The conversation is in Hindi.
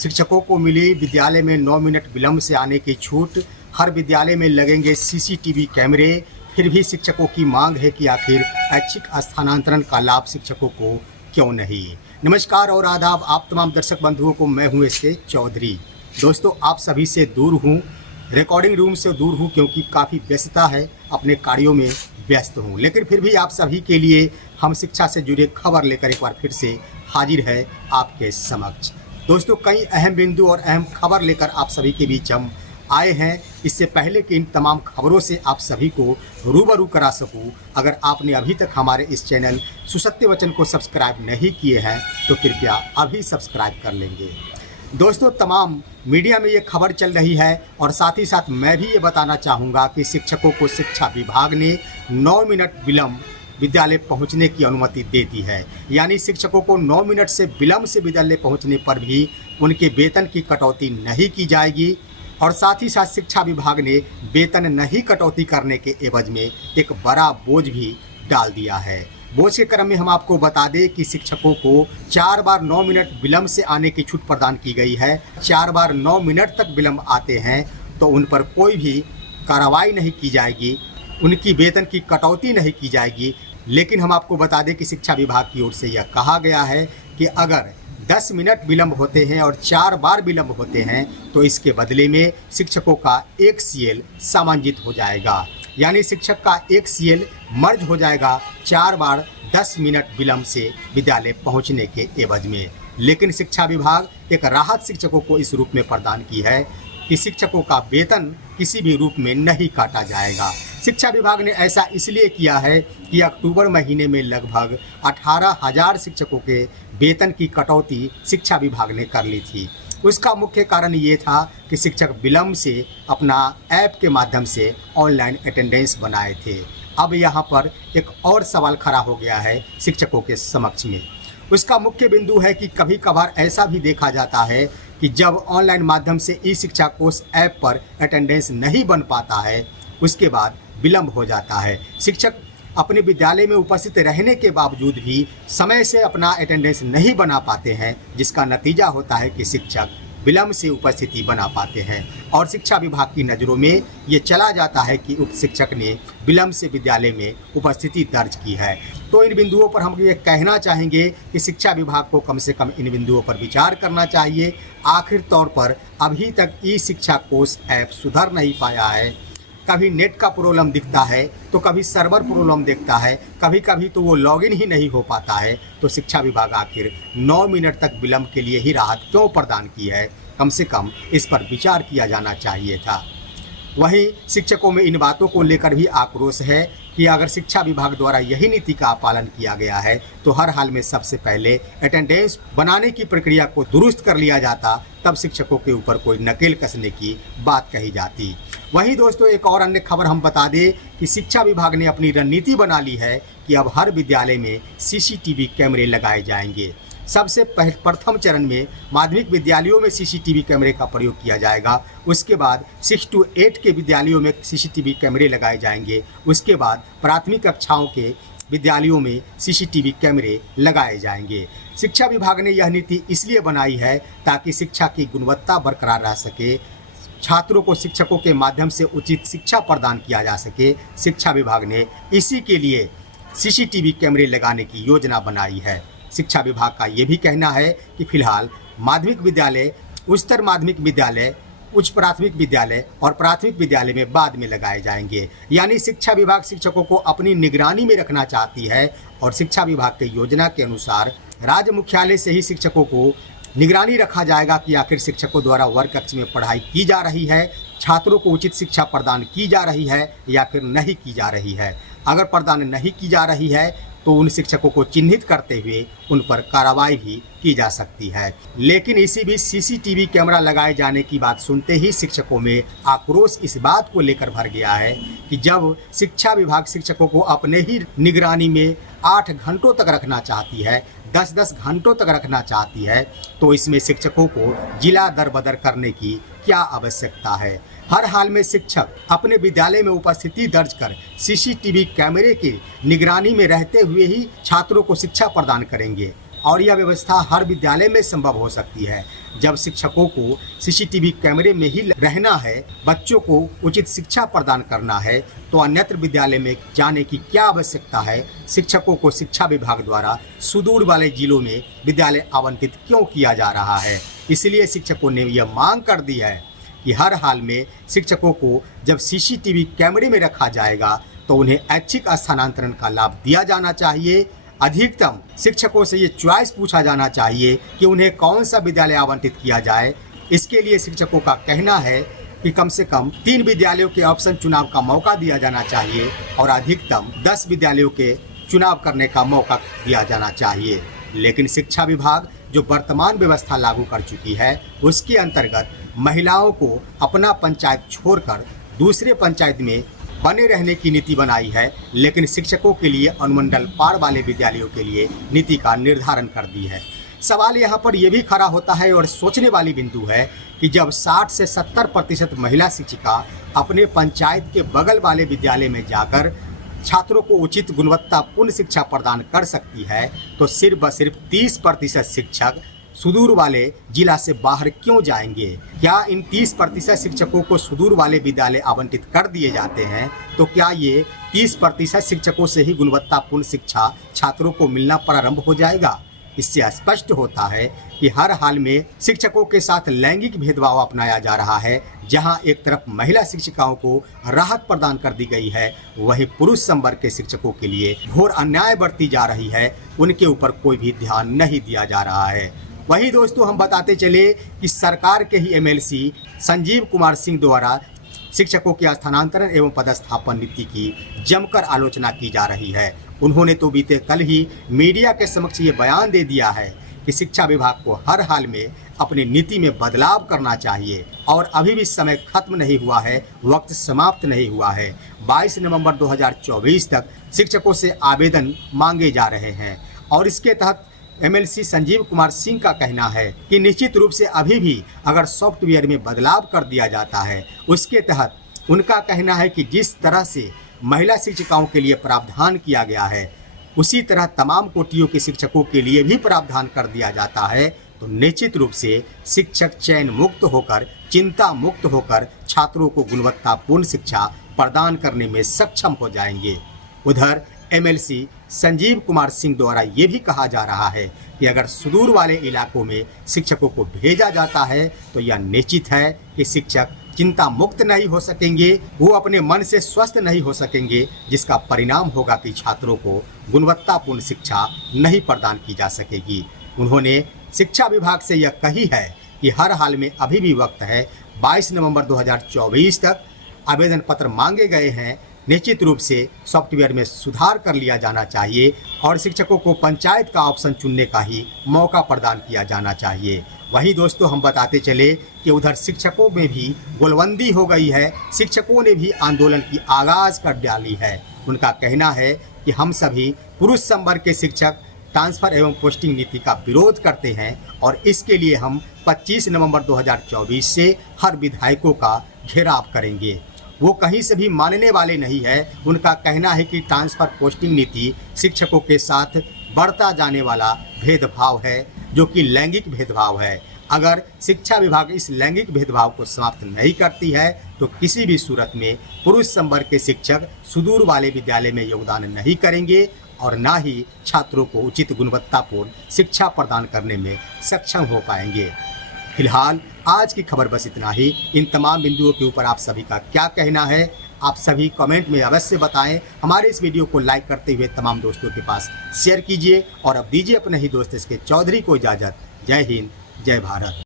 शिक्षकों को मिली विद्यालय में 9 मिनट विलंब से आने की छूट। हर विद्यालय में लगेंगे सीसीटीवी कैमरे। फिर भी शिक्षकों की मांग है कि आखिर ऐच्छिक स्थानांतरण का लाभ शिक्षकों को क्यों नहीं। नमस्कार और आदाब आप तमाम दर्शक बंधुओं को। मैं हूं एस के चौधरी। दोस्तों, आप सभी से दूर हूं, रिकॉर्डिंग रूम से दूर हूं क्योंकि काफ़ी व्यस्तता है, अपने कार्यों में व्यस्त हूं। लेकिन फिर भी आप सभी के लिए हम शिक्षा से जुड़े खबर लेकर एक बार फिर से हाजिर है आपके समक्ष। दोस्तों, कई अहम बिंदु और अहम खबर लेकर आप सभी के बीच हम आए हैं। इससे पहले कि इन तमाम खबरों से आप सभी को रूबरू करा सकूं, अगर आपने अभी तक हमारे इस चैनल सुसत्य वचन को सब्सक्राइब नहीं किए हैं तो कृपया अभी सब्सक्राइब कर लेंगे। दोस्तों, तमाम मीडिया में ये खबर चल रही है और साथ ही साथ मैं भी ये बताना चाहूँगा कि शिक्षकों को शिक्षा विभाग ने 9 मिनट विलंब विद्यालय पहुंचने की अनुमति देती है। यानी शिक्षकों को 9 मिनट से विलंब से विद्यालय पहुंचने पर भी उनके वेतन की कटौती नहीं की जाएगी। और साथ ही साथ शिक्षा विभाग ने वेतन नहीं कटौती करने के एवज में एक बड़ा बोझ भी डाल दिया है। बोझ के क्रम में हम आपको बता दें कि शिक्षकों को 4 बार 9 मिनट विलंब से आने की छूट प्रदान की गई है। 4 बार 9 मिनट तक विलंब आते हैं तो उन पर कोई भी कार्रवाई नहीं की जाएगी, उनकी वेतन की कटौती नहीं की जाएगी। लेकिन हम आपको बता दें कि शिक्षा विभाग की ओर से यह कहा गया है कि अगर 10 मिनट विलंब होते हैं और 4 बार विलंब होते हैं तो इसके बदले में शिक्षकों का 1 CL समांजित हो जाएगा। यानी शिक्षक का 1 CL मर्ज हो जाएगा 4 बार 10 मिनट विलंब से विद्यालय पहुंचने के एवज में। लेकिन शिक्षा विभाग एक राहत शिक्षकों को इस रूप में प्रदान की है कि शिक्षकों का वेतन किसी भी रूप में नहीं काटा जाएगा। शिक्षा विभाग ने ऐसा इसलिए किया है कि अक्टूबर महीने में लगभग 18,000 शिक्षकों के वेतन की कटौती शिक्षा विभाग ने कर ली थी। उसका मुख्य कारण ये था कि शिक्षक विलंब से अपना ऐप के माध्यम से ऑनलाइन अटेंडेंस बनाए थे। अब यहाँ पर एक और सवाल खड़ा हो गया है शिक्षकों के समक्ष में। उसका मुख्य बिंदु है कि कभी कभार ऐसा भी देखा जाता है कि जब ऑनलाइन माध्यम से ई शिक्षा कोष ऐप पर अटेंडेंस नहीं बन पाता है, उसके बाद विलंब हो जाता है। शिक्षक अपने विद्यालय में उपस्थित रहने के बावजूद भी समय से अपना अटेंडेंस नहीं बना पाते हैं, जिसका नतीजा होता है कि शिक्षक विलंब से उपस्थिति बना पाते हैं और शिक्षा विभाग की नज़रों में ये चला जाता है कि उक्त शिक्षक ने विलंब से विद्यालय में उपस्थिति दर्ज की है। तो इन बिंदुओं पर हम ये कहना चाहेंगे कि शिक्षा विभाग को कम से कम इन बिंदुओं पर विचार करना चाहिए। आखिर तौर पर अभी तक ई शिक्षा कोष ऐप सुधर नहीं पाया है। कभी नेट का प्रॉब्लम दिखता है तो कभी सर्वर प्रॉब्लम दिखता है, कभी कभी तो वो लॉगिन ही नहीं हो पाता है। तो शिक्षा विभाग आखिर 9 मिनट तक विलंब के लिए ही राहत क्यों प्रदान की है? कम से कम इस पर विचार किया जाना चाहिए था। वहीं शिक्षकों में इन बातों को लेकर भी आक्रोश है कि अगर शिक्षा विभाग द्वारा यही नीति का पालन किया गया है तो हर हाल में सबसे पहले अटेंडेंस बनाने की प्रक्रिया को दुरुस्त कर लिया जाता, तब शिक्षकों के ऊपर कोई नकेल कसने की बात कही जाती। वहीं दोस्तों, एक और अन्य खबर हम बता दें कि शिक्षा विभाग ने अपनी रणनीति बना ली है कि अब हर विद्यालय में सीसीटीवी कैमरे लगाए जाएंगे। सबसे प्रथम चरण में माध्यमिक विद्यालयों में सीसीटीवी कैमरे का प्रयोग किया जाएगा। उसके बाद 6 to 8 के विद्यालयों में सीसीटीवी कैमरे लगाए जाएंगे। उसके बाद प्राथमिक कक्षाओं के विद्यालयों में सीसीटीवी कैमरे लगाए जाएंगे। शिक्षा विभाग ने यह नीति इसलिए बनाई है ताकि शिक्षा की गुणवत्ता बरकरार रह सके, छात्रों को शिक्षकों के माध्यम से उचित शिक्षा प्रदान किया जा सके। शिक्षा विभाग ने इसी के लिए सीसीटीवी कैमरे लगाने की योजना बनाई है। शिक्षा विभाग का ये भी कहना है कि फिलहाल माध्यमिक विद्यालय, उच्चतर माध्यमिक विद्यालय, उच्च प्राथमिक विद्यालय और प्राथमिक विद्यालय में बाद में लगाए जाएंगे। यानी शिक्षा विभाग शिक्षकों को अपनी निगरानी में रखना चाहती है और शिक्षा विभाग की योजना के अनुसार राज्य मुख्यालय से ही शिक्षकों को निगरानी रखा जाएगा कि आखिर शिक्षकों द्वारा वर्ग कक्ष में पढ़ाई की जा रही है, छात्रों को उचित शिक्षा प्रदान की जा रही है या फिर नहीं की जा रही है। अगर प्रदान नहीं की जा रही है तो उन शिक्षकों को चिन्हित करते हुए उन पर कार्रवाई भी की जा सकती है। लेकिन इसी बीच सीसीटीवी कैमरा लगाए जाने की बात सुनते ही शिक्षकों में आक्रोश इस बात को लेकर भर गया है कि जब शिक्षा विभाग शिक्षकों को अपने ही निगरानी में 8 घंटों तक रखना चाहती है, 10-10 घंटों तक रखना चाहती है, तो इसमें शिक्षकों को जिला दर बदर करने की क्या आवश्यकता है? हर हाल में शिक्षक अपने विद्यालय में उपस्थिति दर्ज कर सीसीटीवी कैमरे की निगरानी में रहते हुए ही छात्रों को शिक्षा प्रदान करेंगे। और यह व्यवस्था हर विद्यालय में संभव हो सकती है। जब शिक्षकों को सीसीटीवी कैमरे में ही रहना है, बच्चों को उचित शिक्षा प्रदान करना है, तो अन्यत्र विद्यालय में जाने की क्या आवश्यकता है? शिक्षकों को शिक्षा विभाग द्वारा सुदूर वाले जिलों में विद्यालय आवंटित क्यों किया जा रहा है? इसलिए शिक्षकों ने यह मांग कर दी है कि हर हाल में शिक्षकों को जब सीसीटीवी कैमरे में रखा जाएगा तो उन्हें ऐच्छिक स्थानांतरण का लाभ दिया जाना चाहिए। अधिकतम शिक्षकों से ये चॉइस पूछा जाना चाहिए कि उन्हें कौन सा विद्यालय आवंटित किया जाए। इसके लिए शिक्षकों का कहना है कि कम से कम 3 विद्यालयों के ऑप्शन चुनाव का मौका दिया जाना चाहिए और अधिकतम 10 विद्यालयों के चुनाव करने का मौका दिया जाना चाहिए। लेकिन शिक्षा विभाग जो वर्तमान व्यवस्था लागू कर चुकी है, उसके अंतर्गत महिलाओं को अपना पंचायत छोड़कर दूसरे पंचायत में बने रहने की नीति बनाई है, लेकिन शिक्षकों के लिए अनुमंडल पार वाले विद्यालयों के लिए नीति का निर्धारण कर दी है। सवाल यहाँ पर यह भी खड़ा होता है और सोचने वाली बिंदु है कि जब 60 से 70% महिला शिक्षिका अपने पंचायत के बगल वाले विद्यालय में जाकर छात्रों को उचित गुणवत्तापूर्ण शिक्षा प्रदान कर सकती है, तो सिर्फ व सिर्फ 30% शिक्षक सुदूर वाले जिला से बाहर क्यों जाएंगे? क्या इन 30% शिक्षकों को सुदूर वाले विद्यालय आवंटित कर दिए जाते हैं तो क्या ये 30% शिक्षकों से ही गुणवत्तापूर्ण शिक्षा छात्रों को मिलना प्रारंभ हो जाएगा? इससे स्पष्ट होता है कि हर हाल में शिक्षकों के साथ लैंगिक भेदभाव अपनाया जा रहा है। जहां एक तरफ महिला शिक्षिकाओं को राहत प्रदान कर दी गई है, वहीं पुरुष संवर्ग के शिक्षकों के लिए घोर अन्याय बरती जा रही है। उनके ऊपर कोई भी ध्यान नहीं दिया जा रहा है। वहीं दोस्तों, हम बताते चले कि सरकार के ही एमएलसी संजीव कुमार सिंह द्वारा शिक्षकों के स्थानांतरण एवं पदस्थापन नीति की जमकर आलोचना की जा रही है। उन्होंने तो बीते कल ही मीडिया के समक्ष ये बयान दे दिया है कि शिक्षा विभाग को हर हाल में अपनी नीति में बदलाव करना चाहिए और अभी भी समय खत्म नहीं हुआ है, वक्त समाप्त नहीं हुआ है। 22 नवंबर 2024 तक शिक्षकों से आवेदन मांगे जा रहे हैं और इसके तहत एमएलसी संजीव कुमार सिंह का कहना है कि निश्चित रूप से अभी भी अगर सॉफ्टवेयर में बदलाव कर दिया जाता है, उसके तहत उनका कहना है कि जिस तरह से महिला शिक्षिकाओं के लिए प्रावधान किया गया है, उसी तरह तमाम कोटियों के शिक्षकों के लिए भी प्रावधान कर दिया जाता है, तो निश्चित रूप से शिक्षक चयन मुक्त होकर, चिंता मुक्त होकर छात्रों को गुणवत्तापूर्ण शिक्षा प्रदान करने में सक्षम हो जाएंगे। उधर एमएलसी संजीव कुमार सिंह द्वारा ये भी कहा जा रहा है कि अगर सुदूर वाले इलाकों में शिक्षकों को भेजा जाता है तो यह निश्चित है कि शिक्षक चिंता मुक्त नहीं हो सकेंगे, वो अपने मन से स्वस्थ नहीं हो सकेंगे, जिसका परिणाम होगा कि छात्रों को गुणवत्तापूर्ण शिक्षा नहीं प्रदान की जा सकेगी। उन्होंने शिक्षा विभाग से यह कही है कि हर हाल में अभी भी वक्त है। 22 नवंबर 2024 तक आवेदन पत्र मांगे गए हैं। निश्चित रूप से सॉफ्टवेयर में सुधार कर लिया जाना चाहिए और शिक्षकों को पंचायत का ऑप्शन चुनने का ही मौका प्रदान किया जाना चाहिए। वहीं दोस्तों, हम बताते चले कि उधर शिक्षकों में भी गोलबंदी हो गई है। शिक्षकों ने भी आंदोलन की आगाज़ कर डाली है। उनका कहना है कि हम सभी पुरुष संवर्ग के शिक्षक ट्रांसफ़र एवं पोस्टिंग नीति का विरोध करते हैं और इसके लिए हम 25 नवंबर 2024 से हर विधायकों का घेराव करेंगे। वो कहीं से भी मानने वाले नहीं है। उनका कहना है कि ट्रांसफ़र पोस्टिंग नीति शिक्षकों के साथ बढ़ता जाने वाला भेदभाव है, जो कि लैंगिक भेदभाव है। अगर शिक्षा विभाग इस लैंगिक भेदभाव को समाप्त नहीं करती है तो किसी भी सूरत में पुरुष संवर्ग के शिक्षक सुदूर वाले विद्यालय में योगदान नहीं करेंगे और ना ही छात्रों को उचित गुणवत्तापूर्ण शिक्षा प्रदान करने में सक्षम हो पाएंगे। फिलहाल आज की खबर बस इतना ही। इन तमाम बिंदुओं के ऊपर आप सभी का क्या कहना है, आप सभी कमेंट में अवश्य बताएं। हमारे इस वीडियो को लाइक करते हुए तमाम दोस्तों के पास शेयर कीजिए और अब दीजिए अपने ही दोस्त इसके चौधरी को इजाज़त। जय हिंद, जय भारत।